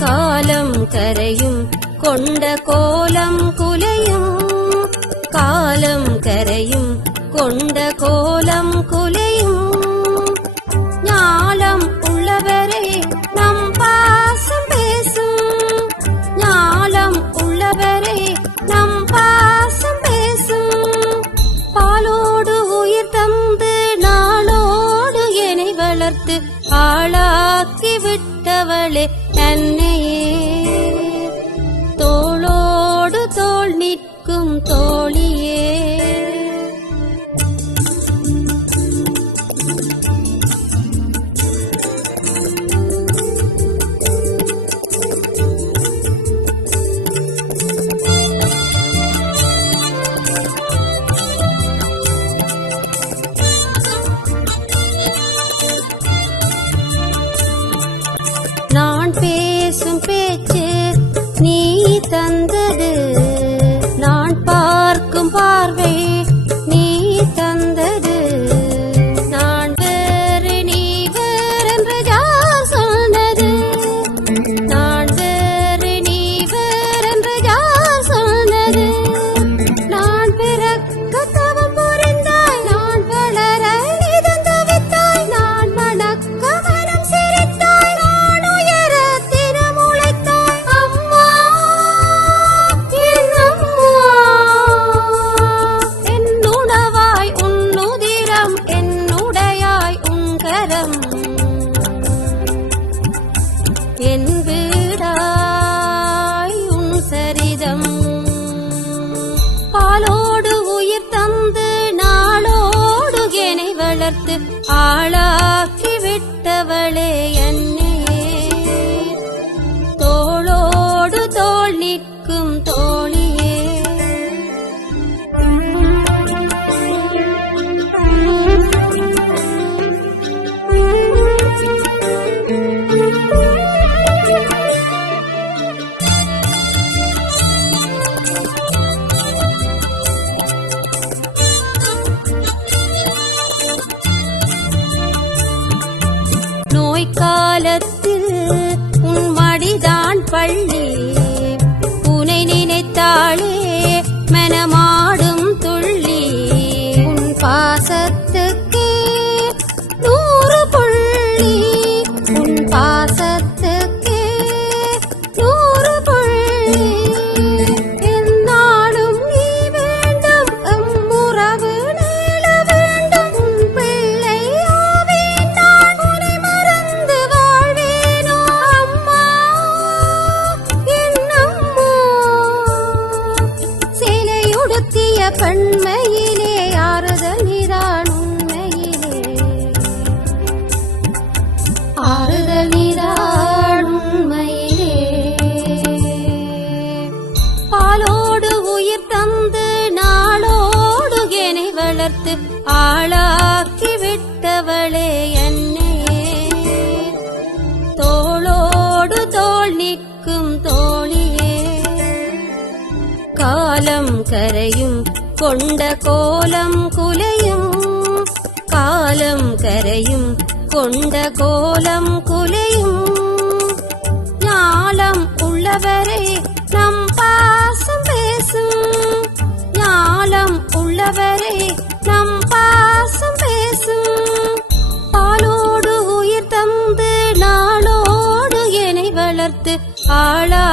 காலம் கரையும் கொண்ட கோலம் குலையும், காலம் கரையும் கொண்ட கோலம் குலையும். ஞாலம் உள்ளவரே நம் பாசம் பேசும், ஞாலம் உள்ளவரே நம் பாசம் பேசும். பாலோடு உயிர் தந்து நாளோடு என்னை வளர்த்து ஆளாக்கி விட்டவளே என்னையே, தோளோடு தோள் நிற்கும் தோழியே. நான் பேசும் பேச்சு நீ தந்தது, நான் பார்க்கும் பார்வை நீ தந்தது. நான் வேறு நீ வேறென்று யார் சொன்னது, நான் வேறு நீ வேறென்று யார் சொன்னது. நான் பிறக்க தவம் புரிந்தாய், நான் வளர இதன் தவித்தாய், நான் மணக்க மனம் சிரித்தாய், நான் உயர தினம் உழைத்தாய். அம்மா என் அம்மா, என் உணவாய் உன் உதிரம், என்னுடையாய் உன் கரம், என் வீடாய் உன் சரிதம். பாலோடு உயிர் தந்து நாளோடு என்னை வளர்த்து ஆளாக்கி விட்டவளே என்னையே, தோளோடு தோள் நிற்கும் தோழியே. நோய் காலத்தில் உன் மடிதான் பள்ளி, உனை நினைத்தாளே மனமாடும் துள்ளி. உன் பாசத்துக்கு 100 புள்ளி, உன் பாசத்துக்கு 100 புள்ளி. என்னாலும் நீ வேண்டும், எம்முறவு நீள வேண்டும். உன் பிள்ளை ஆவேன் நான், உன்னை மறந்து வாழ்வேனோ. அம்மா என் அம்மா, சேலையுடுத்திய பெண்மையிலே ஆறுதல் நீதான் உண்மையிலே, ஆறுதல் நீதான் உண்மையிலே. பாலோடு உயிர் தந்து நாளோடு என்னை வளர்த்து ஆளாக்கி விட்டவளே என்னையே, தோளோடு தோள் நிற்கும் தோழியே. காலம் கரையும் கொண்ட கோலம் குலையும், காலம் கரையும் கொண்ட கோலம் குலையும். ஞாலம் உள்ளவரே நம் பாசம் பேசும், ஞாலம் உள்ளவரே நம் பாசம் பேசும். பாலோடு உயிர் தந்து நாளோடு என்னை வளர்த்து ஆளா